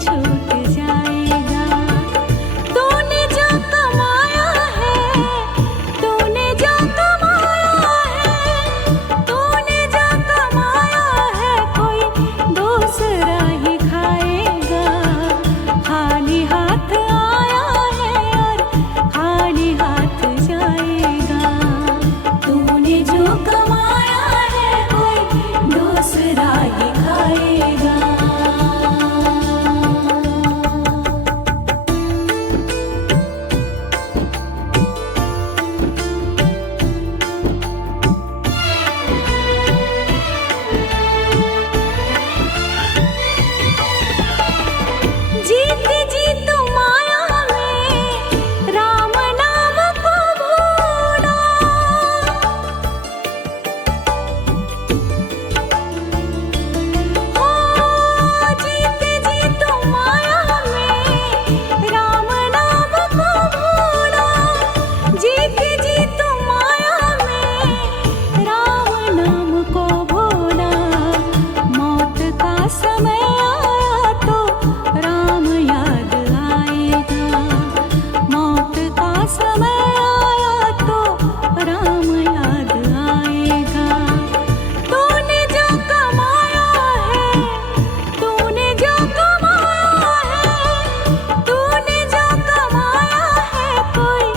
छूट जाएगा। तूने जो कमाया है, तूने जो कमाया है, तूने जो कमाया है, कोई दूसरा ही खाएगा। खाली हाथ आया है और खाली हाथ जाएगा। तूने जो कमाया है, कोई दूसरा ही खाएगा। जीती जी तुम माया में राम नाम को भूला। ओ जीती जी तुम माया में राम नाम को भूला। जीती जी तुम माया में राम नाम को भूला। मौत का समय आया तो राम याद आएगा। मौत का समय आया तो राम याद आएगा। तूने जो कमाया है, तूने जो कमाया है, तूने जो कमाया है, कोई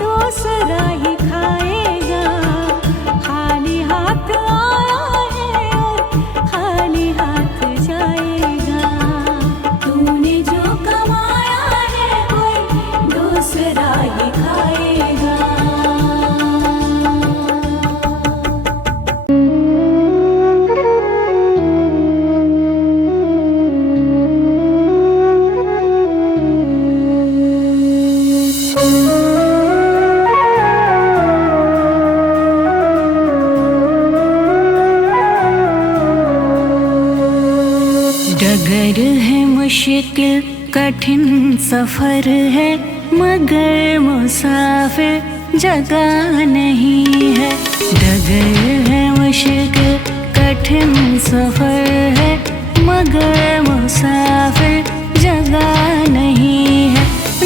दूसरा ही खाएगा। खाली हाथ आया है और खाली हाथ जाएगा। तूने जो कमाया है, कोई दूसरा ही खाएगा। डगर है मुश्किल कठिन सफर है, मगर मुसाफिर जगह नहीं है। डगर है मुश्किल कठिन सफर है, मगर मुसाफिर जगह नहीं है।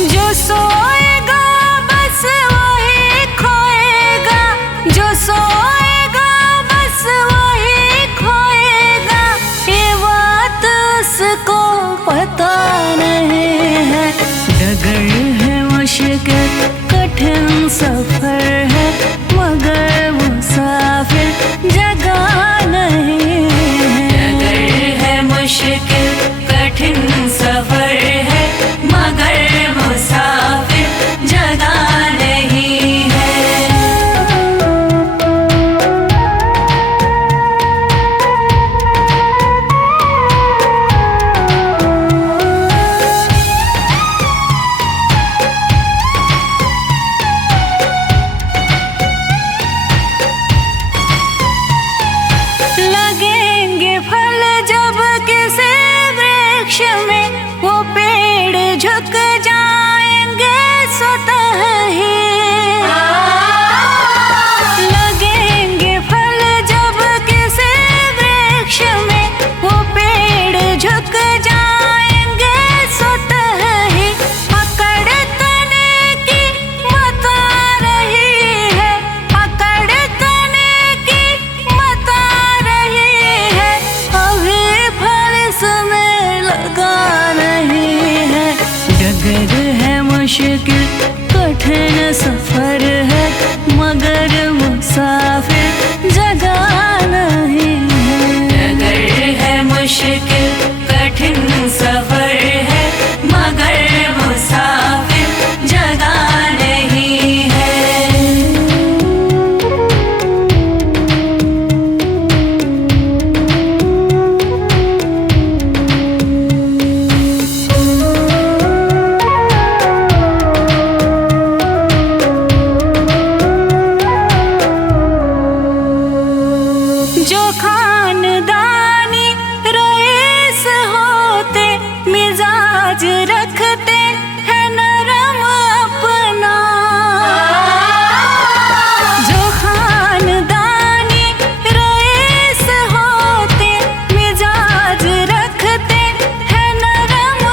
जो सोएगा बस वही खोएगा, जो सोएगा बस वही खोएगा। ये बात उसको पता नहीं है। डगर है मुश्किल कठिन सफर है, मगर मुसाफिर जगह नहीं है। डगर है मुश्किल कठिन सफर है, मगर मुसाफिर जगह नहीं है। लगेंगे फल जब किसी वृक्ष में, वो पेड़ झुक जाएंगे स्वतः ही। लगेंगे फल जब किसी वृक्ष में, वो पेड़ झुक जाएंगे स्वतः ही। पकड़ तने की मत आ रही है, पकड़ तने की मत आ रही है। अभी फल इसमें लगा नहीं है। डगर है मुश्किल कठिन सफर है, मगर मुसाफिर जगह नहीं है। डगर है मुश्किल कठिन सफर है, मगर मुसाफिर जगह नहीं है। जो खानदानी रईस होते, मिजाज रखते हैं नरम अपना। जो खानदानी रईस होते, मिजाज रखते हैं नरम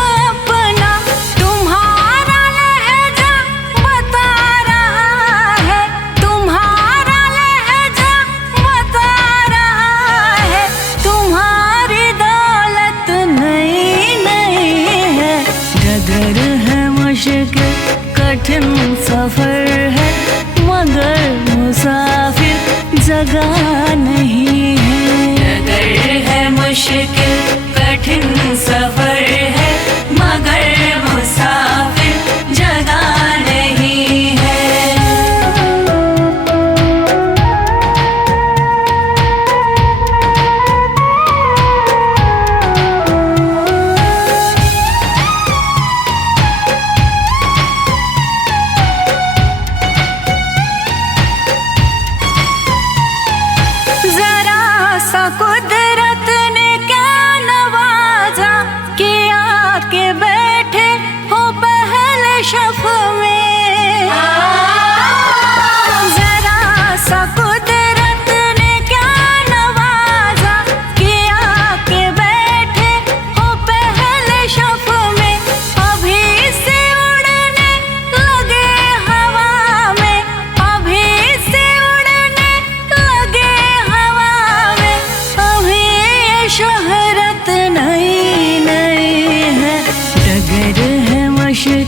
है मुश्किल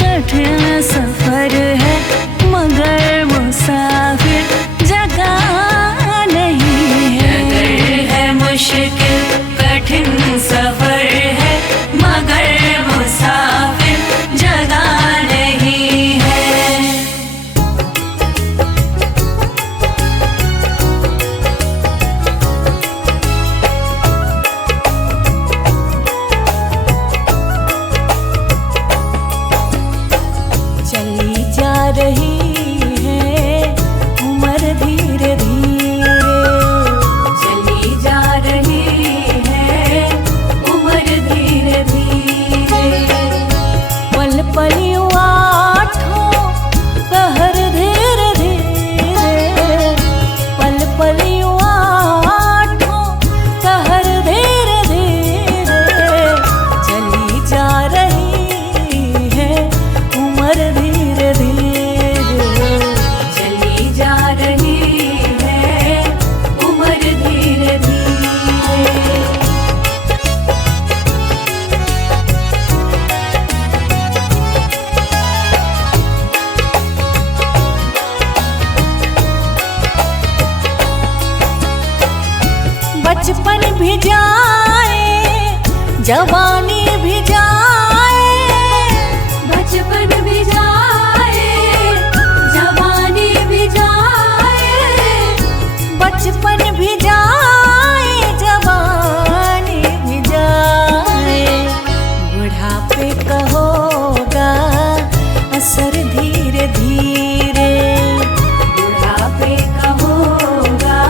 कठिन सफर है, मगर मुसाफिर जगह नहीं है। डगर है मुश्किल कठिन सफर है, मगर मुसाफिर जगह नहीं है। चली जा रही है उम्र धीरे धीरे, चली जा रही है उम्र धीरे धीरे। पल पल यूं आठों पहर धीरे धीरे, पल पल यूं आठों पहर धीरे धीरे। चली जा रही है उम्र धीरे धीरे, चली जा रही है उम्र धीरे धीरे। बचपन भी जाए जवानी भी जाए, बचपन भी जाए जवानी भी जाए, बचपन भी जाए जवानी भी जाए। बुढ़ापे का होगा असर धीरे धीरे, बुढ़ापे का होगा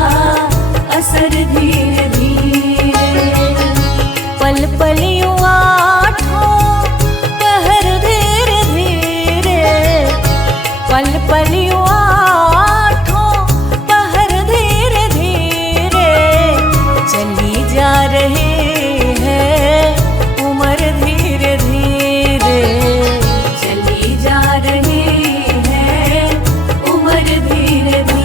असर धीरे धीरे। पल पल यूं आठों पहर धीरे धीरे, पल पल यूं आठों पहर धीरे धीरे। चली जा रही है उम्र धीरे धीरे, चली जा रही है उम्र धीरे धीरे।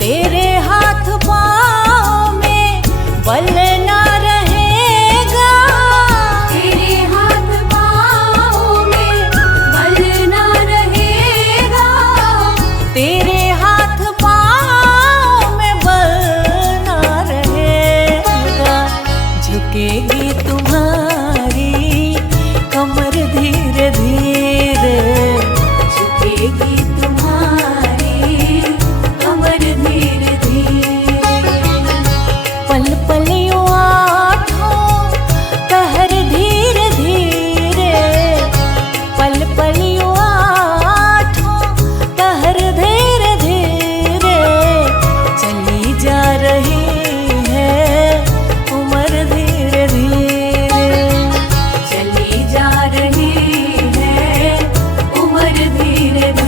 तेरे हाथ पाँव में बल ना रहेगा, तेरे हाथ पाँव में बल ना रहेगा, तेरे हाथ पाँव में बल ना रहेगा। झुकेगी तुम्हारी कमर धीरे धीरे, झुकेगी तुम्हारी कमर धीरे धीरे। पल पल यूं आठों पहर धीरे धीरे, पल पल यूं आठों पहर धीरे धीरे। चली जा रही है उम्र धीरे धीरे, चली जा रही है उम्र धीरे धीरे।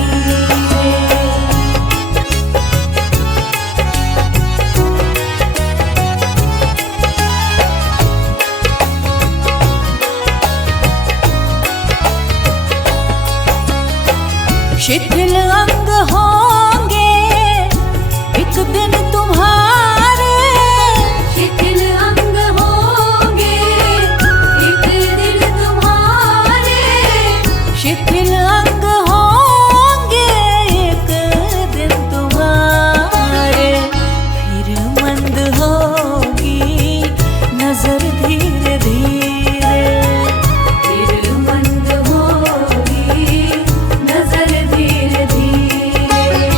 शिथिल अंग होंगे एक दिन तुम्हारे, शिथिल अंग होंगे एक दिन तुम्हारे, शिथिल अंग होंगे एक दिन तुम्हारे। फिर मंद होगी नजर धीरे धीरे, फिर मंद होगी नजर धीरे धीरे।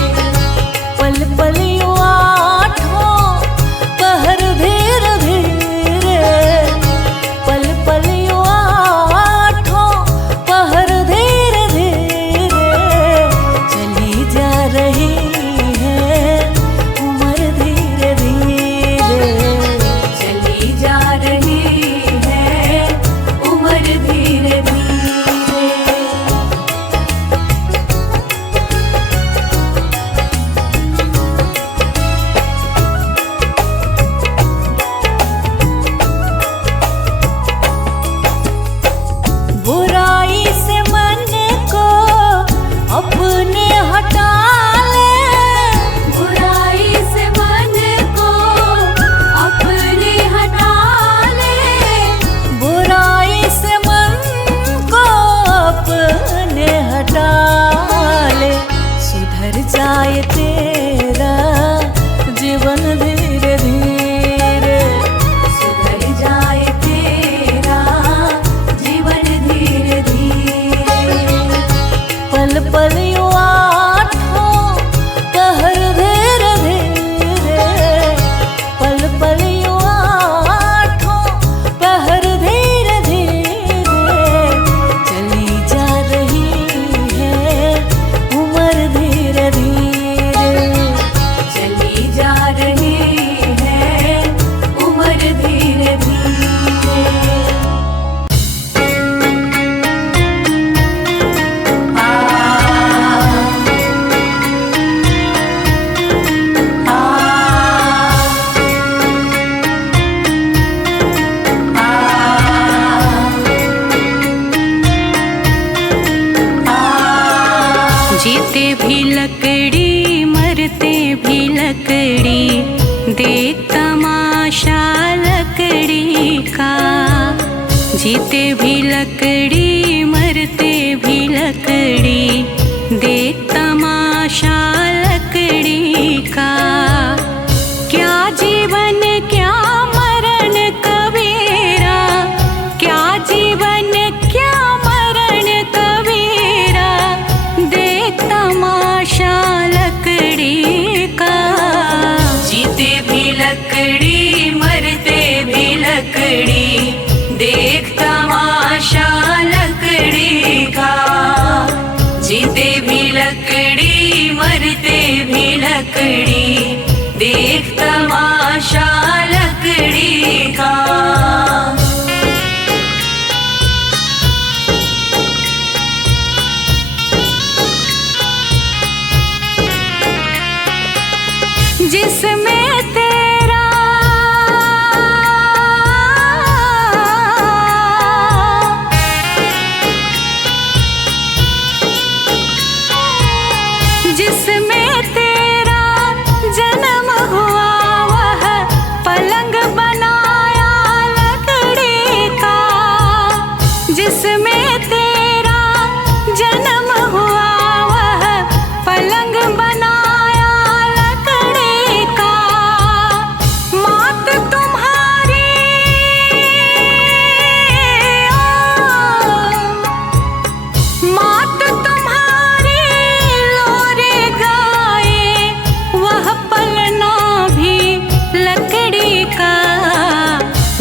जाए तेरा जीवन धीरे धीरे, सुधर जाए तेरा जीवन धीरे धीरे। पल पल यूं आठों कहर धीरे धीरे, पल पल यूं आठों कहर धीरे धीरे। चली जा रही है उम्र धीरे धीरे, चली जा रही है उम्र धीरे धीरे। जीते भी लकड़ी मरते भी लकड़ी, देख तमाशा लकड़ी का। जीते भी लकड़ी मरते भी लकड़ी, देख तमाशा लकड़ी का। क्या जीवन क्या मरण कबीरा, क्या जीवन क्या मरण कबीरा, देख तमाशा लकड़ी का। जीते भी लकड़ी मरते भी लकड़ी, देख तमाशा लकड़ी का। जीते भी लकड़ी मरते भी लकड़ी, देख तमाशा लकड़ी का। जिसमें तेरा जिसमें तेरा जन्म हुआ, वह पलंग बनाया लकड़ी का। जिसमें तेरा जन्म हुआ, वह पलंग बनाया लकड़ी का। मात तुम्हारी मात तुम्हारी लोरे गाए, वह पलना भी लकड़ी का।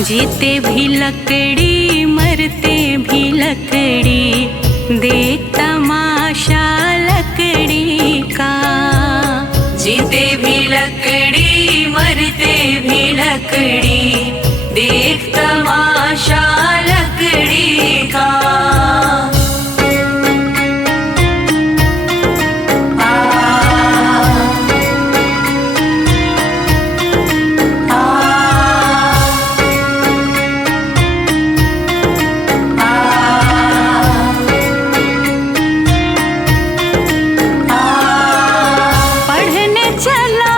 जीते भी लकड़ी मरते भी लकड़ी, देख तमाशा लकड़ी का। जीते भी लकड़ी मरते भी लकड़ी, देख तमाशा लकड़ी का। पढ़ने चला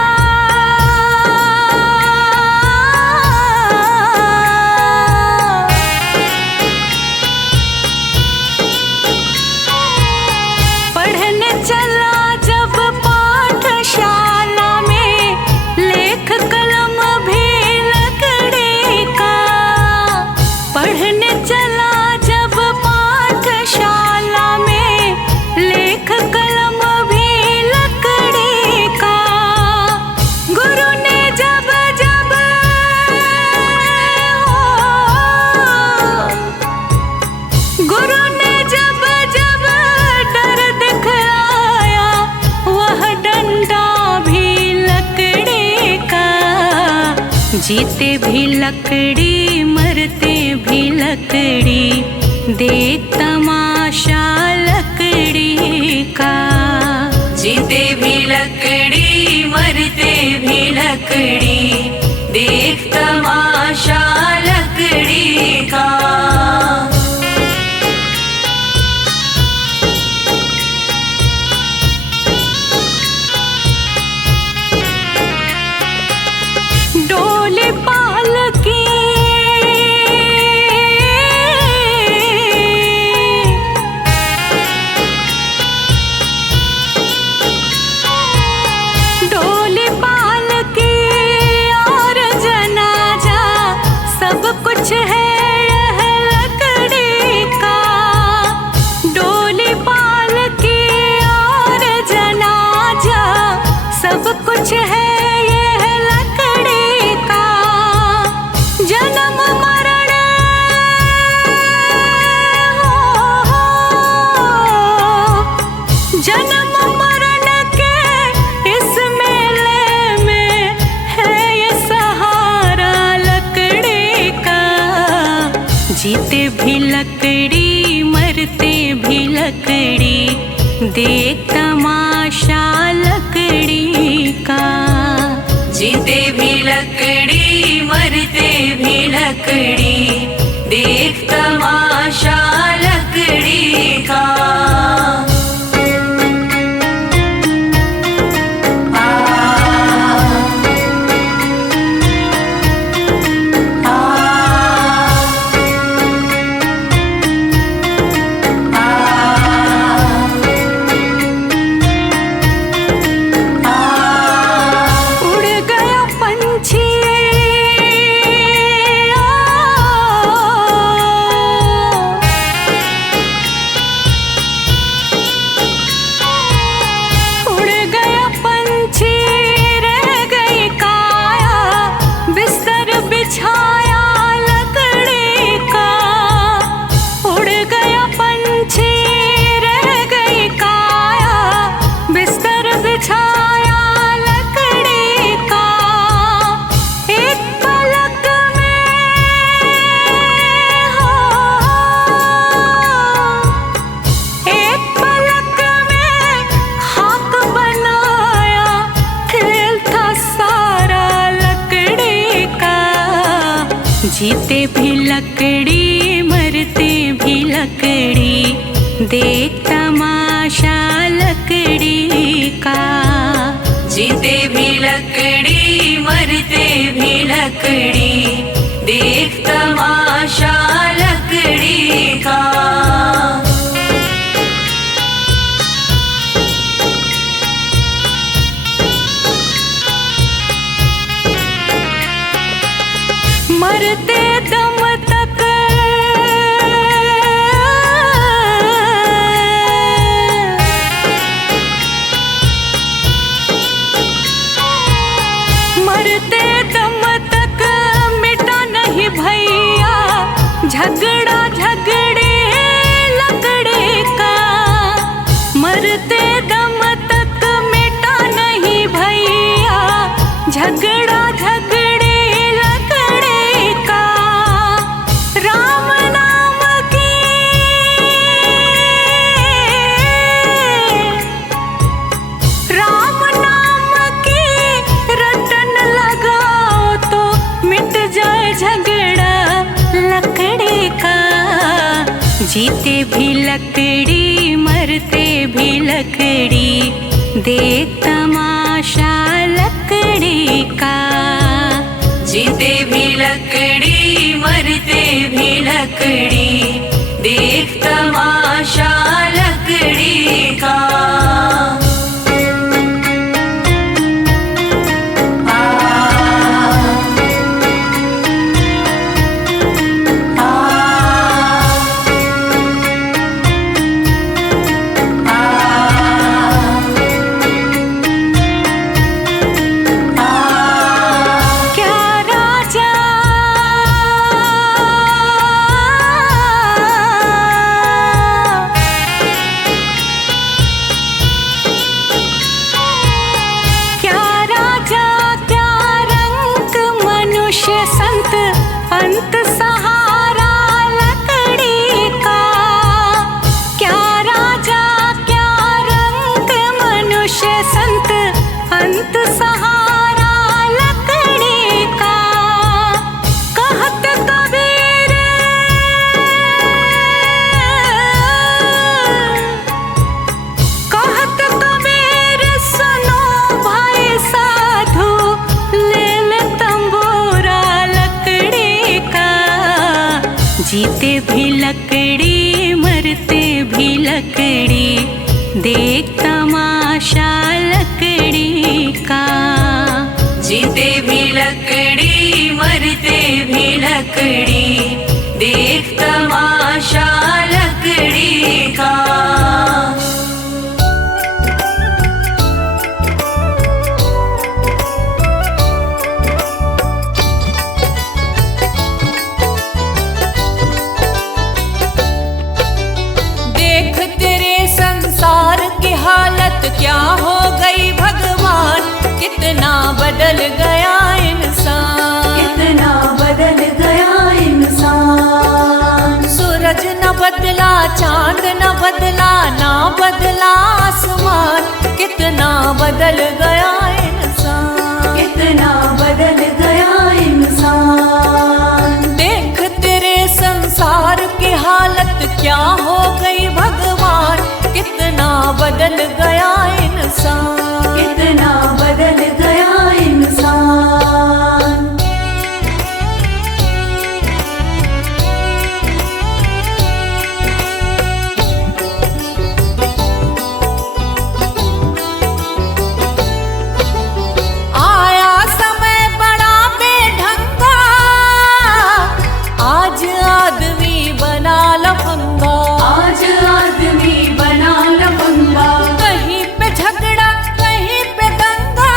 पढ़ने चला जब पाठशाला में, लेख कलम भी लकड़ी का। पढ़ने चला जब पाठशाला में, लेख कलम भी लकड़ी का। गुरु ने जब जब गुरु ने जब जब डर दिखलाया, वह डंडा भी लकड़ी का। जीते भी लकड़ी मरते भी लकड़ी, देख तमाशा लकड़ी का। जीते भी लकड़ी मरते भी लकड़ी, देख तमाशा लकड़ी का। डोली पालकी लकड़ी मरते भी लकड़ी, देख तमाशा लकड़ी का। जीते भी लकड़ी मरते भी लकड़ी, देख तमाशा लकड़ी का। जीते भी लकड़ी मरते भी लकड़ी, देख तमाशा लकड़ी का। जीते भी लकड़ी मरते भी लकड़ी, देख तमाशा लकड़ी का। मरते दम तक मरते दम तक मिटा नहीं भैया झगड़ा झगड़े लकड़ी का। मरते दम तक मिटा नहीं भैया झगड़ा झगड़े जीते भी लकड़ी मरते भी लकड़ी, देख तमाशा लकड़ी का। जीते भी लकड़ी मरते भी लकड़ी, देख तमाशा लकड़ी का। अंत सहारा लकड़ी का। क्या राजा क्या रंग मनुष्य संत, अंत सहारा लकड़ी का। कहत कबीर कहत कबीर सुनो भाई साधु, ले ले तंबूरा लकड़ी का। जीते भी लकड़ी मरते भी लकड़ी, देख तमाशा लकड़ी का। जीते भी लकड़ी मरते भी लकड़ी, देख तमाशा लकड़ी का। क्या हो गई भगवान, कितना बदल गया इंसान, कितना बदल गया इंसान। सूरज चांद न बदला, ना बदला आसमान, कितना बदल गया इंसान, कितना बदल गया इंसान। देख तेरे संसार की हालत क्या हो गई भगवान, कितना बदल गया इंसान, कितना बदल गया इंसान। आया समय बड़ा बेढंगा, आज आदमी बना लफंगा, आज आदमी बना लफंगा। कहीं पे झगड़ा कहीं पे दंगा,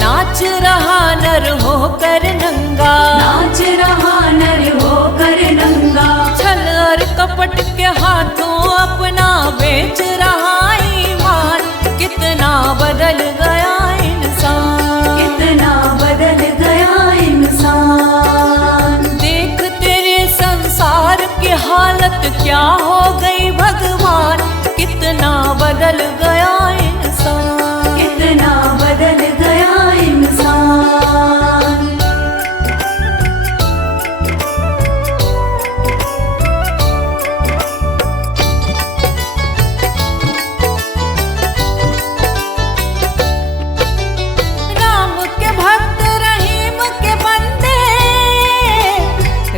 नाच रहा नर होकर नंगा, नाच रहा नर होकर नंगा। छल और कपट के हाथों अपना बेच रहा ईमान, कितना बदल गया इंसान, कितना बदल गया इंसान। देख तेरे संसार की हालत क्या हो गई भगवान, कितना बदल गया इंसान, कितना बदल गया इंसान। राम के भक्त रहीम के बंदे,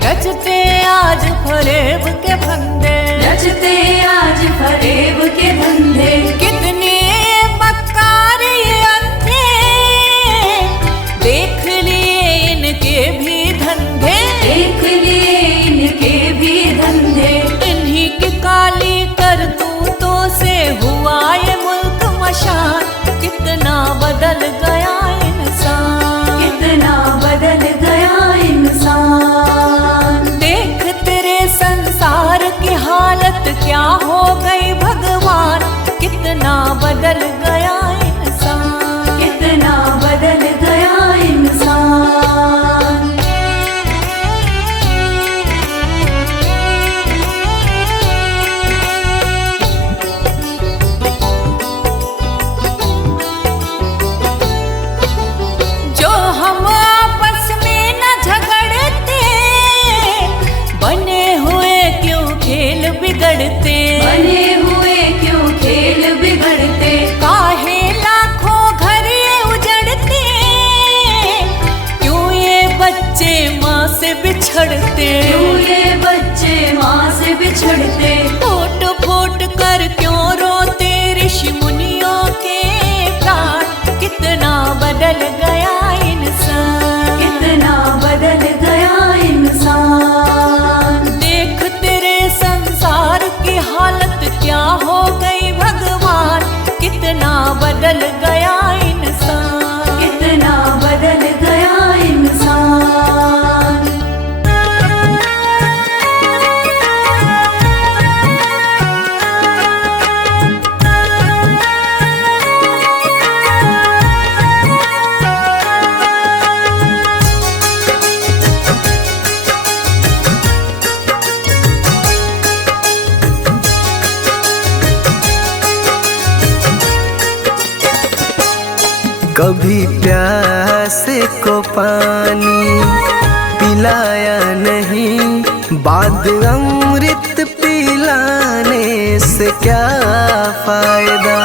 रचते आज फरेब के फंदे, रचते आज फरेब के धंधे। कितने मक्कार ये अंधे, देख लिए इनके भी धंधे, देख लिए इनके भी धंधे। इन्हीं की काली करतूतों से हुआ ये मुल्क मशान, कितना बदल गया इंसान, कितना बदल गया इंसान। देख तेरे संसार की हालत क्या हो गई भगवान, कितना बदल गया इंसान, कितना बदल गया इंसान। जो हम आपस में न झगड़ते, बने हुए क्यों खेल बिगड़ते, बने हुए क्यों खेल बिगड़ते। काहे लाखों घर ये उजड़ते, क्यों ये बच्चे माँ से बिछड़ते, क्यों ये बच्चे माँ से बिछड़ते। फूट फूट कर क्यों रोते ऋषि मुनियों के प्राण, कितना बदल गया इंसान, कितना बदल गया इंसान। देख तेरे संसार की हालत क्या हो गई भगवान, कितना बदल गया इंसान, कितना बदल गया इंसान। कभी प्यासे को पानी पिलाया नहीं, बाद अमृत पिलाने से क्या फायदा।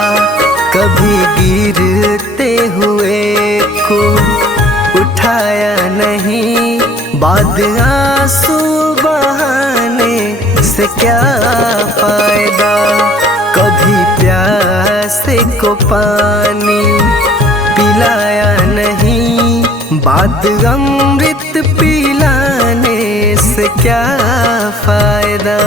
कभी गिरते हुए को उठाया नहीं, बाद आंसू बहाने से क्या फायदा। कभी प्यासे को पानी पिलाया नहीं, बाद अमृत पिलाने से क्या फायदा।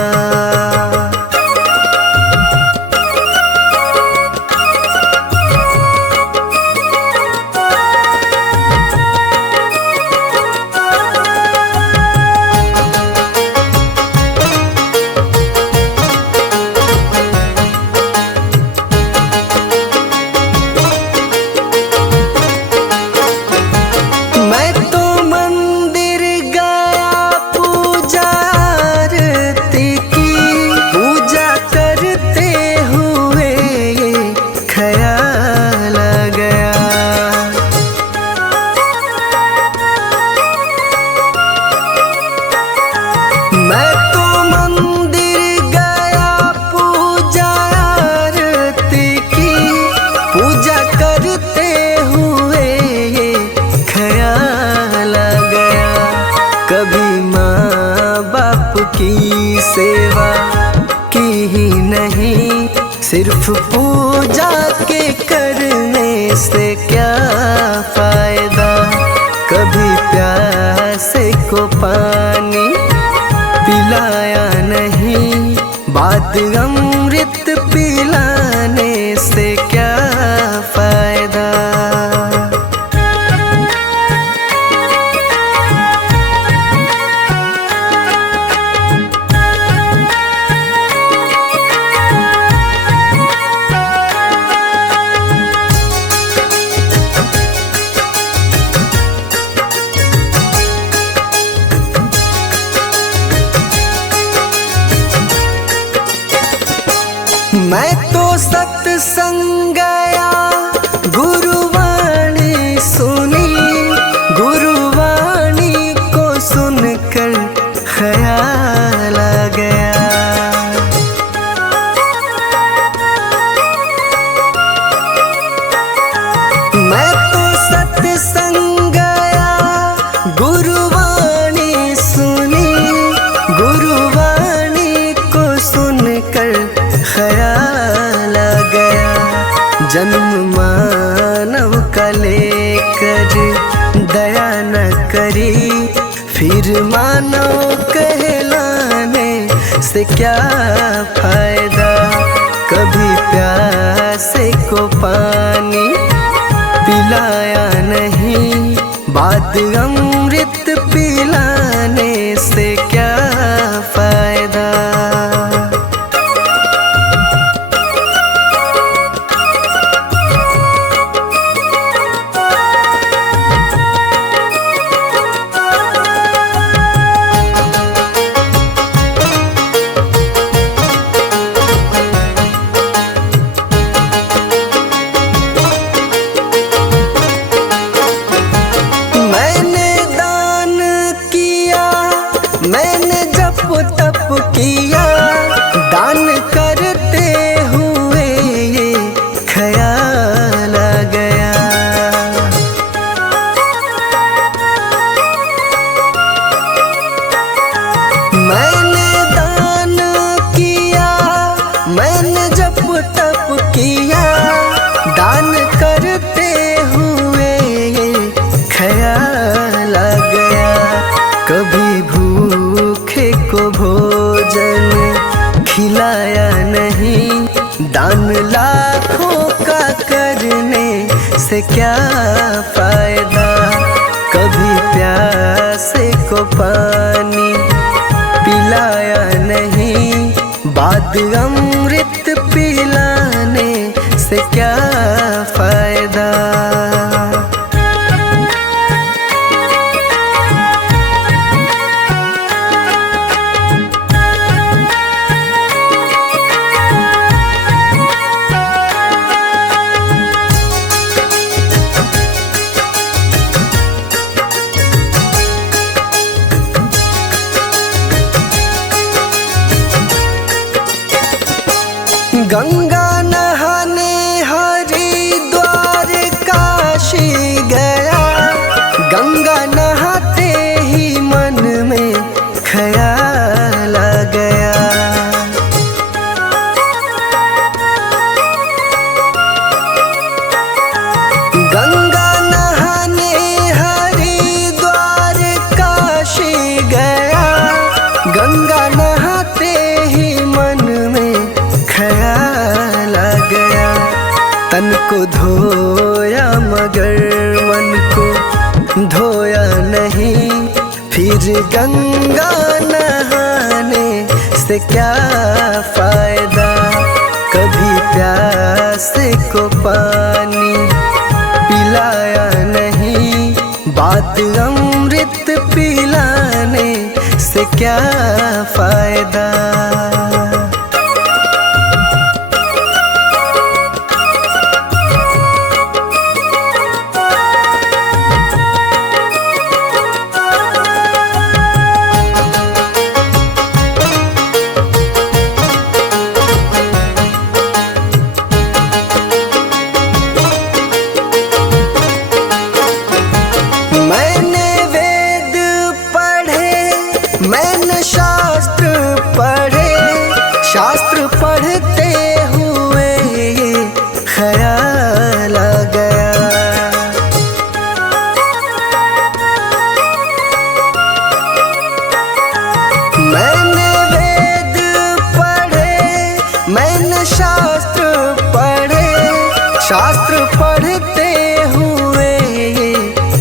ही नहीं, सिर्फ पूजा के करने से क्या फायदा। कभी प्यासे को पानी पिलाया नहीं, बात अमृत पिलाने से क्या फायदा। मैं तो सत्संग गया, गुरुवाणी सुनी, गुरुवाणी को सुनकर ख्याल आ गया। मैं तो सत्संग गया, गुरुवाणी सुनी, गुरुवाणी को सुनकर ख्याल आ गया। जन्म मानव का लेकर दया न करी, फिर मानव कहलाने से क्या फायदा। कभी प्यासे को पानी पिलाया नहीं, बात अमृत पिलाने से क्या फायदा। मैंने जप तप किया, दान करते हुए ये ख्याल आ गया। मैंने दान किया, मैंने जप तप किया, दान करते हुए ये ख्याल आ गया। कभी भूखे को भोजन खिलाया नहीं, दान लाखों का करने से क्या फायदा। कभी प्यासे को पानी पिलाया नहीं, बात अमृत पिलाने से क्या फायदा। गंगा नहाने हरिद्वार काशी गया, गंगा नहाते ही मन में ख्याल आ गया। गंगा नहाने हरिद्वार काशी गया, गंगा नहाते ही मन में ख्याल आ गया। तन को धोया मगर मन को धोया नहीं, फिर गंगा नहाने से क्या फायदा। कभी प्यासे को पानी पिलाया नहीं, बात अमृत पिलाने से क्या फायदा। मैंने वेद पढ़े, मैंने शास्त्र पढ़े, पढ़ते हुए ये ख्याल आ गया। मैंने वेद पढ़े, मैंने शास्त्र पढ़े, शास्त्र पढ़ते हुए ये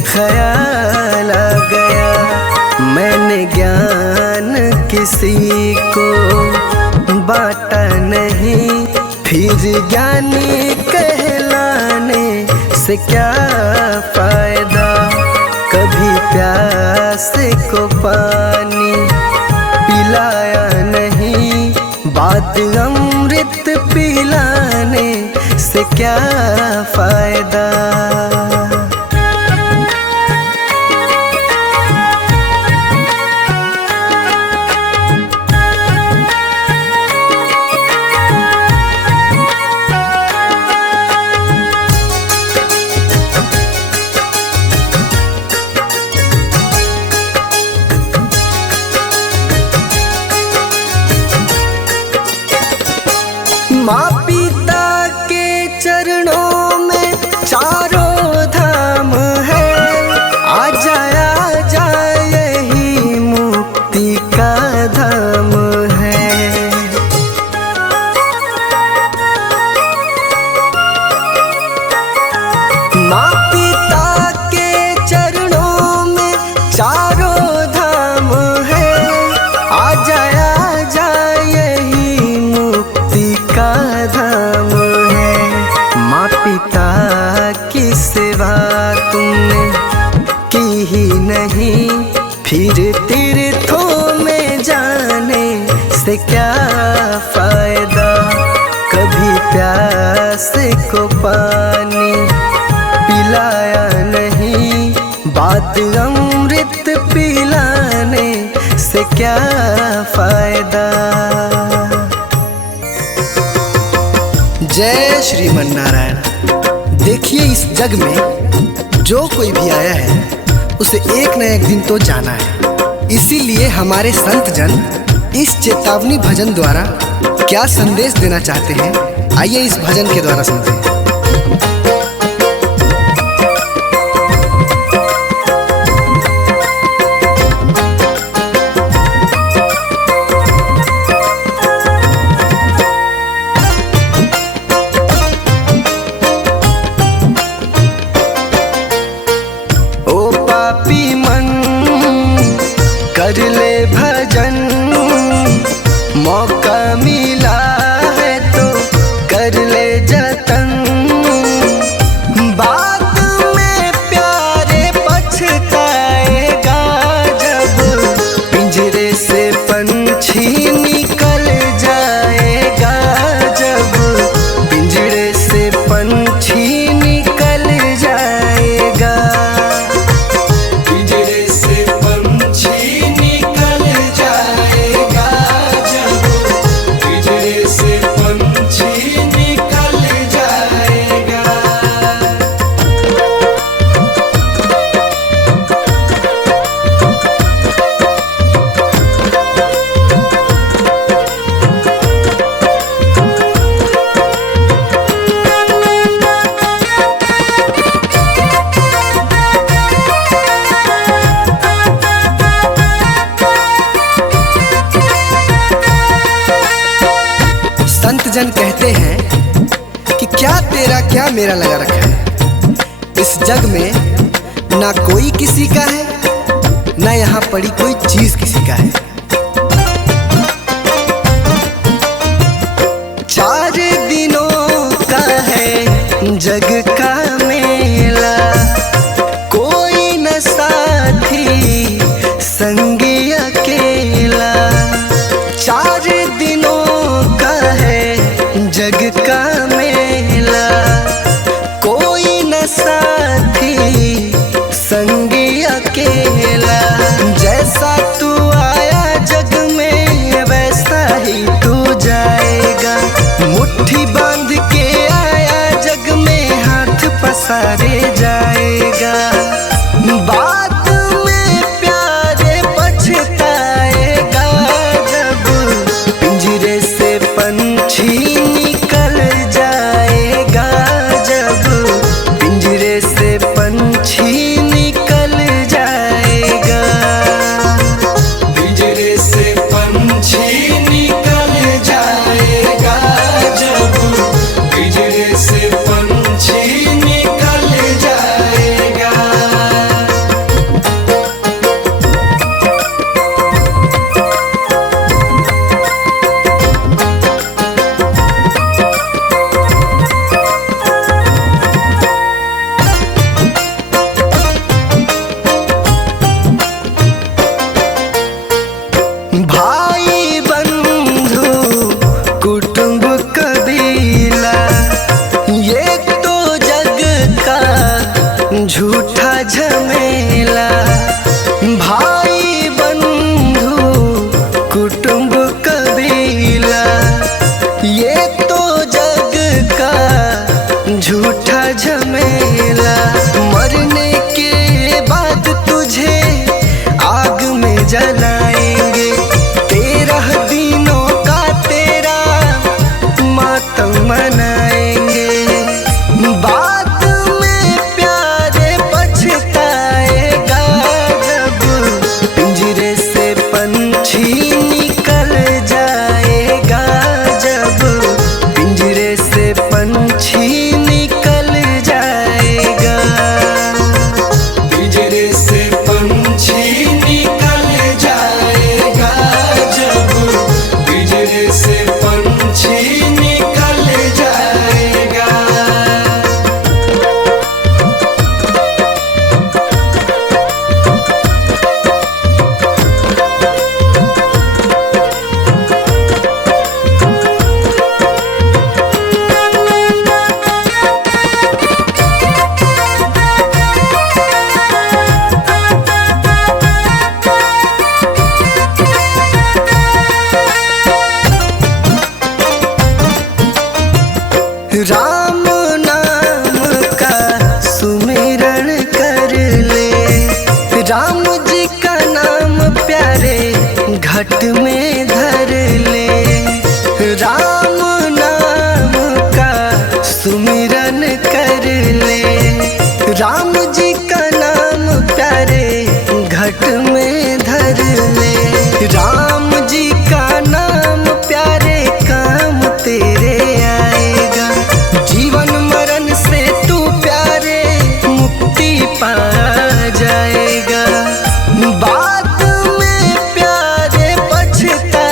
ख्याल आ गया। मैंने ज्ञान किसी को बांटा नहीं, फिर ज्ञानी कहलाने से क्या फायदा। कभी प्यास को पानी पिलाया नहीं, बात अमृत पिलाने से क्या फायदा। माँ पिता के चरणों में चारों धाम है, आ जा यही मुक्ति का धाम है। माँ पिता के चरणों में चारों धाम है, आ जा यही मुक्ति का धाम है। माँ पिता की सेवा तुमने की ही नहीं, फिर तीर्थों में जाने से क्या फायदा। कभी प्यास को पानी पिलाया नहीं, बात अमृत पिलाने से क्या फायदा। जय श्रीमन नारायण। देखिए इस जग में जो कोई भी आया है उसे एक न एक दिन तो जाना है। इसीलिए हमारे संत जन इस चेतावनी भजन द्वारा क्या संदेश देना चाहते हैं, आइए इस भजन के द्वारा सुनते हैं। पापी मन कर ले भजन, मौका मिला है तो कर ले जतन। बाद में प्यारे पछताएगा जब पिंजरे से पंछी निकल जाएगा, जब पिंजरे से पंछी निकल जाएगा। संत जन कहते हैं कि क्या तेरा क्या मेरा लगा रखा है। इस जग में ना कोई किसी का है, ना यहाँ पड़ी कोई चीज किसी का है। 4 दिनों का है जग का मेला, कोई न साथी संगी अकेला। 4 दिनों का है जग का मेला, कोई न साथी संगी अकेला। जैसा तू आया जग में वैसा ही तू जाएगा, मुट्ठी बांध के आया जग में हाथ पसारे जाएगा। बाद में प्यारे पछताएगा जब पिंजरे से पंछी निकल जाएगा, जब पिंजरे से पंछी निकल जाएगा। पिंजरे से पंछी निकल जाएगा, जब पिंजरे से पंछी निकल जाएगा। भाई बंधु कुटुंब कबीला, ये तो जग का झूठा झमेला। भाई बंधु कुटुंब कबीला, ये तो जग का झूठा झमेला। मरने के बाद तुझे आग में जलाएंगे, 13 दिनों का तेरा मातम मनाएंगे। बाद में प्यारे पछताएगा, जब पिंजरे से पंछी निकल जाएगा, जब पिंजरे से पंछी निकल जाएगा। पिंजरे से पंछी निकल जाएगा, जब पिंजरे से पंछी निकल जाएगा। राम नाम का सुमिरन कर ले, राम जी का नाम प्यारे घट में धर ले। राम नाम का सुमिरन कर ले, राम जी का नाम प्यारे घट में धर ले। राम जी का नाम प्यारे काम तेरे आएगा, जीवन मरण से तू प्यारे मुक्ति पा जाएगा। बाद में प्यारे पछताएगा,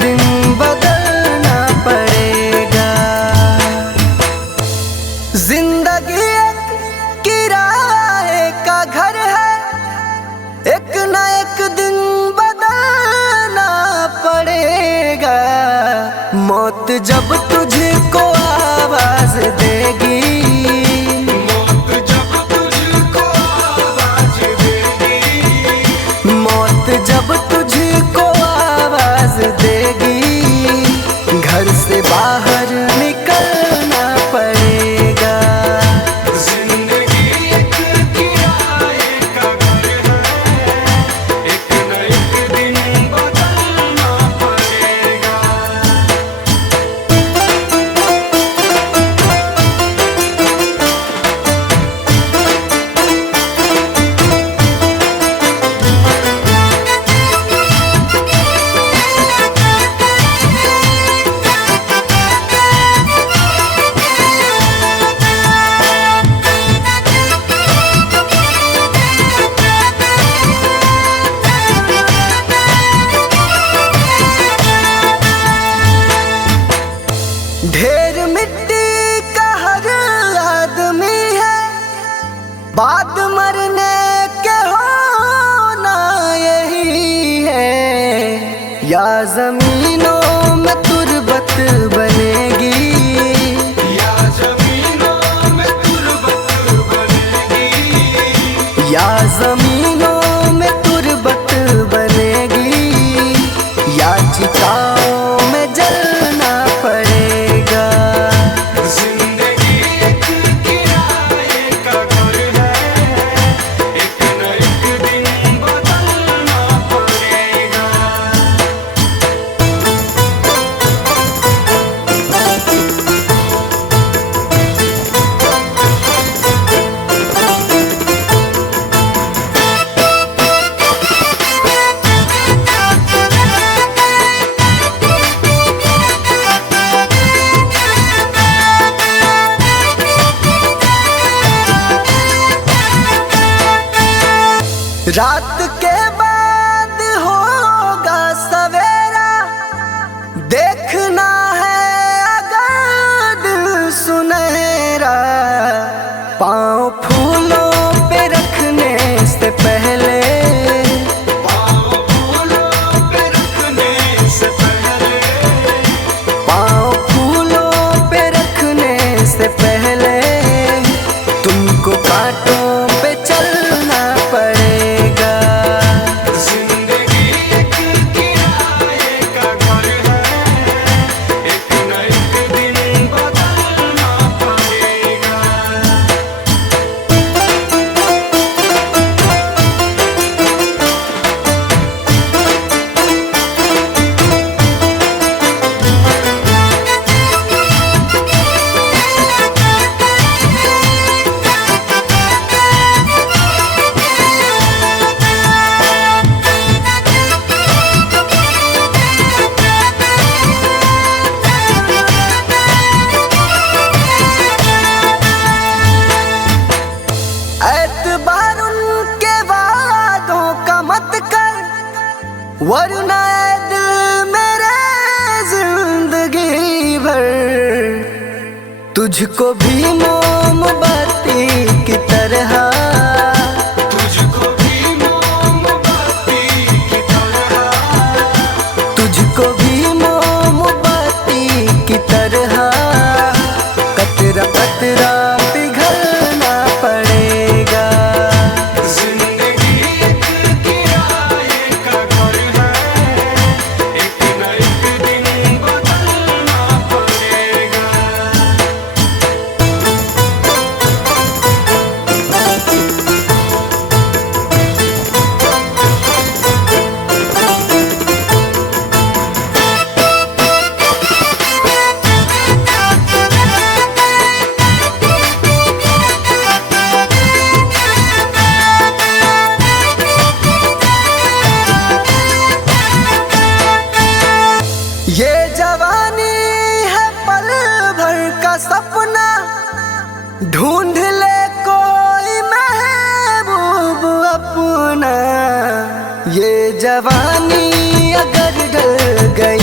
दिन बदलना पड़ेगा। जिंदगी एक किराए का घर है, एक न एक दिन बदलना पड़ेगा। मौत जब तुझको आवाज देगी, मौत जब तुझको आवाज देगी, मौत जब तुझको आवाज देगी, घर से बाहर निकलना पड़ेगा। जिंदगी एक किराए का घर है, एक न एक दिन बदलना पड़ेगा। ढेर मिट्टी का हर आदमी है, बाद मरने के होना यही है। या जमीनों में तुरबत बनेगी, या जमीनों में तुरबत बनेगी, या जमीनों में तुरबत बनेगी, या चिताओं में जलना पड़ेगा। जिंदगी एक किराए का घर है, एक न एक दिन बदलना पड़ेगा। रात के बाद होगा सवेरा, देखना है अगर दिल सुनहरा। पाँव फूलों पे रखने से पहले, पाँव फूलों पे रखने से पहले, पाँव फूलों पे रखने से पहले, तुमको कांटों पे चलना पड़ेगा। जिंदगी एक किराए का घर है, एक न एक दिन बदलना पड़ेगा। एतबार उनके वादों का मत कर, वरना ऐ दिल मेरे जिंदगी भर तुझको भी मोमबत्ती की तरह, तुझको भी मोमबत्ती की तरह, तुझको भी मोमबत्ती की तरह, कतरा कतरा पिघलना पड़ेगा। जिंदगी एक किराए का घर है, एक न एक दिन बदलना पड़ेगा। ये जवानी है पल भर का सपना, ढूंढ ले कोई महबूब अपना। ये जवानी अगर ढल गई